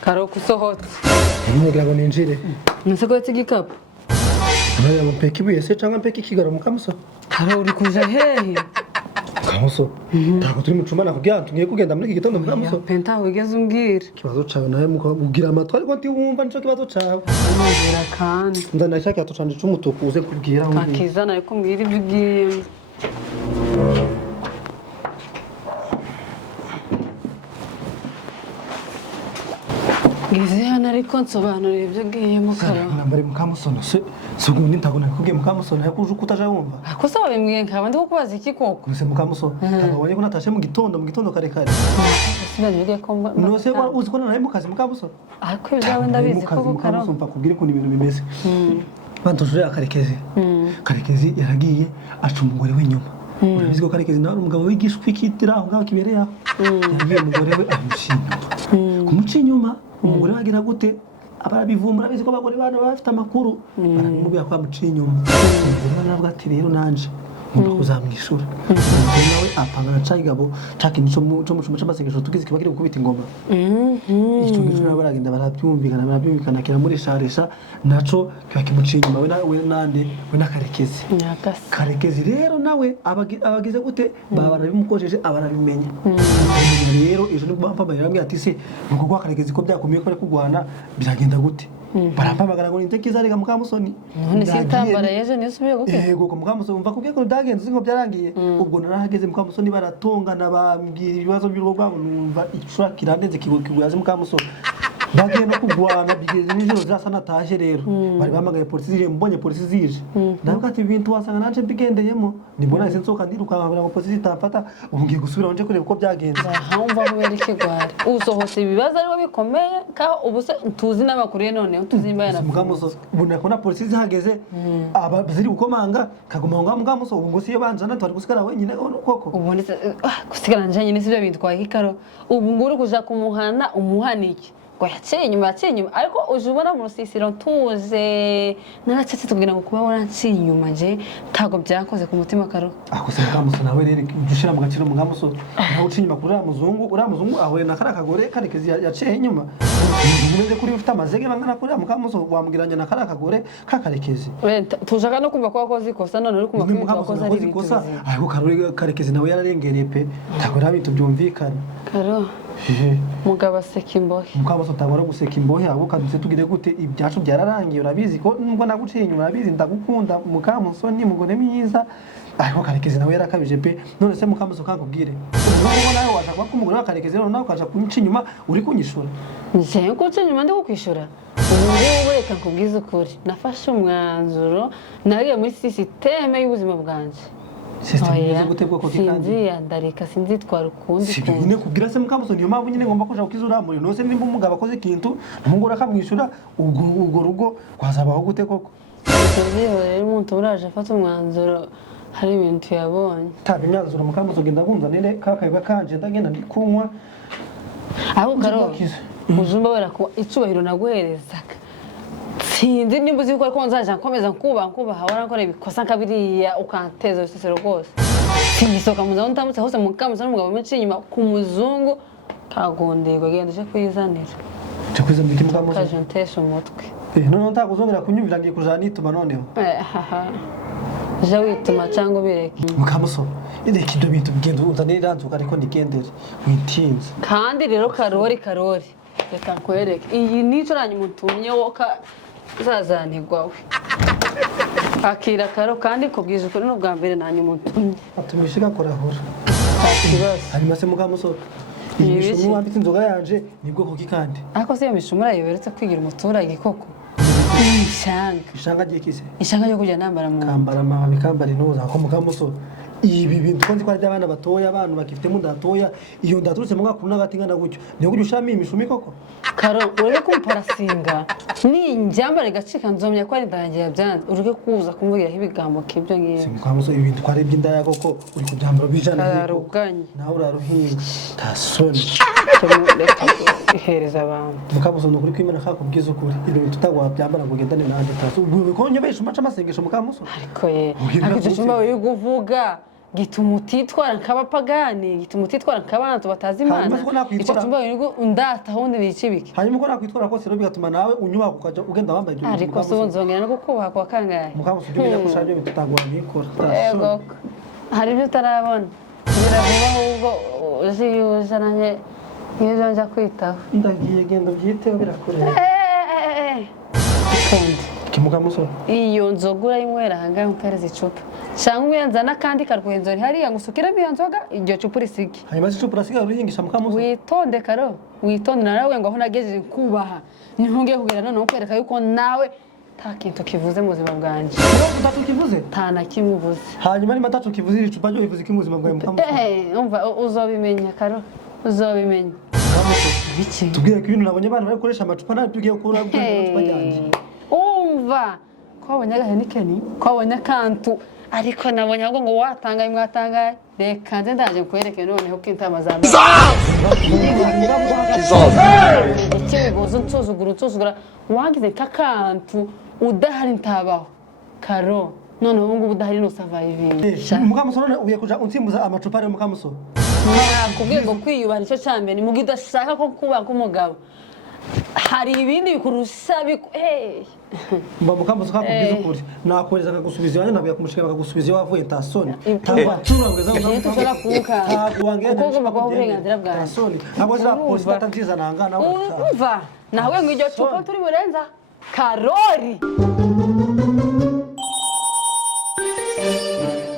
Karo kusohotse. Ngira ngo ninjire. Nsekote igikapu. Naya mpeki buye se cyangwa mpeki kigara mukamuso. Karo uri kuja hehe? Kamuso. Tako turi mucuma nakubwira ntugiye kugenda muri iki gitondo mukamuso. Penta wigeze umbwira. Kibazo cawe naye mukugira amatwari ko nti wumva nico kibazo cawe. Amubwira kandi. Ndana cyaka tucanje cy'umutuku uze kubwira ngo. Akizana ariko mbwira ibyo ugiye. Ngize hano ariko nsobanurira ibyo ngiyemo Karo. Nambare mukamusona se sugundi ntagona kubwiye mukamusona yakuje ukutaje wumva. Ako se wabimbwiye nkaba ndi kukubaza iki koko? Nse mukamusona tabonye ko natashe mu gitondo kare kare. Sibanje bigiye ko mba. No se uzi ko naye mu kazi mukamusona. Ariko ibyawe ndabizi koko Karo. Mukamusona pakubwire ko ibintu bimeze. Bantujure akarekezi. Karekezi yaragiye aca umugore we nyuma. Urabizi ko Karekezi nawe umugabo wigishwe ikitira aho ngaho kibereye aho. Yagiye umugore we amushima. Kumuca inyuma umugore wagira gute abarabivumbura bizi ko abagore bana bafite amakuru baramubwira ko bamuciye inyuma. Umugore aravuga ati rero nanje ngomba kuzamwishura. Nawe apanga cagabo cyakintu cyo mucuma cy'amasengesho tugize kiba kiri gukubita ingoma. Icyo ngicyo baragenda barabyumvikana kira muri sharesha naco kiba kimuciye inyuma we nande we nakarekezi. Karekezi rero nawe abagize gute barabimukojeje abarabimenye. Rero ejo nibwo bampamagara bambwira ati se nuko kwa Karekezi ko byakomeye ko ari kugwana biragenda gute. Barampamagara ngo nitekiza rega mukamusoni. None sitambara yeje nisubiye gute? Yego ko mukamusoni umva kubwiye ko dagenze ngo byarangiye. Ubwo narahageze mukamusoni baratongana bambwira ibibazo by'urugo rwabo numva icura kirandenze kiguyaje mukamusoni. Bagiye no kugwana bigeze nijoro zasa natashe rero bari bamagaye polisi zije mbonye polisi zije ndavuga ati ibintu wasanga nanje bigendeyemo nibwo nahise nsoka ndiruka nkabura ngo polisi itafata ubu ngiye gusubira nje kureba uko byagenze hamva kubera iki gwari usohotse ibibazo ariwe bikomeye ka ubuse tuzi n'amakuru none tuzimba yana mukamuso ubu nakona polisi zihageze abaziri gukomanga kaguma ngo mukamuso ubu ngo siyo banjana twari gusigara wenyine koko ubu ndetse gusigara nje nyine sibyo bintu twaye Karo ubu nguru kuja kumuhana umuhaniki ngo yaciye inyuma ariko uje ubona mu rusisiro tuze naracetse tubwira ngo kuba waranciye inyuma je tago byakoze ku mutima Karo ako se mukamuso nawe rero ushira mu gaciro mukamuso nawe uciye inyuma kuri uriya ahuye na kagore Karekezi yaciye inyuma umeze kuri ufite amazege bangana kuri mukamuso wamugiranye na Karekezi Karekezi tushaka no kumva ko wakoze ikosa none uri kumva ko wakoze ari ikosa ariko Karekezi nawe yararengereye pe tago rabintu byumvikana Karo mugabo aseka imbohe mugabo sotabara guseka imbohe abo kadutse tugire gute ibyacu byararangiye urabizi ko ngo naguciye inyuma urabizi ndagukunda mukamusoni mugore myiza ariko Karekezi nawe yarakabije pe none se mukamuso kakubwire ubwo nawe washaka ko umugore wa Karekezi rero nawe ukaja kunyica inyuma uri kunyishura nje kuca inyuma ndi kukwishura ubu reka nkubwize ukuri nafashe umwanzuro nariye muri systeme y'ubuzima bwanje System gutebwa ko kikandi sinzi yandarika sinzi twara ukundi ko nyine kubwira se mukamuso niyo mpamvu nyine ngomba kuja ukizura muri no se nimba umugabo akoze ikintu umugore akamwishura ubwo rugo kwazabaho gute koko rero umuntu uraje afata umwanzuro hari ibintu yabonye tabe imyanzuro mukamuso genda bunza nene kakaiba kanje ndagenda ndikunywa aho Karo uzumba bara ko icubahiro naguherezaga sinzi nimba uzi ko nzaje nkomeza nkuba hawara nkora ibikosa nkabiriya ukanteza bisesero rwose singisoka muzaho ntamutse hose mukamuza n'umugabo menshi inyuma ku muzungu kagonderwa genda je kwizanira cyo kwizanira iki mukamuza kaje ntesha umutwe none ntakuzongera kunyumvira ngiye kuja nituma noneho je wituma cyangwa bireke mukamuso ireke ibyo bintu bigenda uzanira nzuka ariko ndigendere witinze kandi rero Karori reka nkwereke iyi nico ranyu mutumye woka zazanirwawe akira Karo kandi kubwiza ukuri n'ubwa mbere nanyu mutumye atumishe gakorahora hanyuma se mukamuso ibishumu wambitse inzoga yanje nibwo kuki kandi ariko se iyo mishumu urayiberetse kwigira umuturage koko ishanga ry'ikise ishanga yo kujya nambara mu kambara amababi kambara intuza ko mukamuso ibi bintu konzi kwa ry'abana batoya abantu bakifite mu ndatoya iyo ndaturutse mu mwaka n'agati ngana gutyo niyo kujya ushami imishumi koko Karo ureke kumparasinga ni njyambare gacika nzomya ko ari ndangiye yabyanze ureke kuza kumvugira ibigambo k'ibyo ngiye mukamuso ibintu twarebye indaya koko uri kubyambara bijana yaruganye nawe uraruhinga tasoni ihereza abantu mukamuso no kuri kwimana kakubwiza ukuri ibintu tutagwa byambara ngo gendane nanje taso ubu konye besha maca amasengesho mukamuso ariko ye akicyo cyumba uri kuvuga gituma utitwara nk'abapagani gituma utitwara nk'abantu batazi imana Hanyuma ko nakwitwara- icyo tumba ngo undata hundi bicibike hanyuma ko nakwitwara kose rero bigatuma nawe unyubaka ukaja ugenda wambaye ibyo bintu ariko so nzongera no kukubaha kwa kangahe mukamuso ibyo bintu gushaka ibyo bitutangwa nikora ego hari ibyo utarabona biravuga ahubwo uziyuza nanjye niyo nja kwitaho ndagiye genda byiteho birakure kandi kimukamuso iyo nzoga urayinywera ahangahe umpereza icupa cyangwa uyenza n'akandi karwenzori hariya ngusukiremo iyo nzoga iryo cupa urisige hanyuma icupa urasigaye urihingisha mukamuso witonde karo witonde nawe ngo aho nagejeje kubaha ntungiye kugira noneho kwereka yuko nawe nta kintu kivuze mu buzima bwanjye niba utatu kivuze nta na kimwe uvuze hanyuma niba atatu kivuze iri cupa ryo bivuze iki mu buzima bwawe mukamuso umva uzobimenya karo uzobimenya biki tubwire ko ibintu nabonye abana bari gukoresha amacupa ntabyo ugiye gukura icupa ryanjye umva ko wabonye agahenikeni ko wabonye akantu ariko nabonye ahubwo ngo watangaye mwatangaye reka nze ndaje nkwereke noneho ko intama zambaye ikibibuza unsuzugura wagize k'akantu udahari ntabaho karo noneho ubu ngubu udahari nusavayivinga mukamuso none ugiye kuja unsimbuza amacupa rero mukamuso nakubwiye ngo kwiyubaha nicyo cya mbere mu gihe udashaka ko kuba k'umugabo hari ibindi bikurusha mba mukamuso kakubwiza ukuri nakohereza akagusubiza iwanjye ntabwo yakumushikira bakagusubiza iyo wavuye tasoni ntabwo turangweza ibintu ushobora kuwuka kuko ugomba kubaho uburenganzira bwawe tasoni ntabwo zira polisi batanziza nanga nawe umva nawe ngo iryo cupa turi burenza karori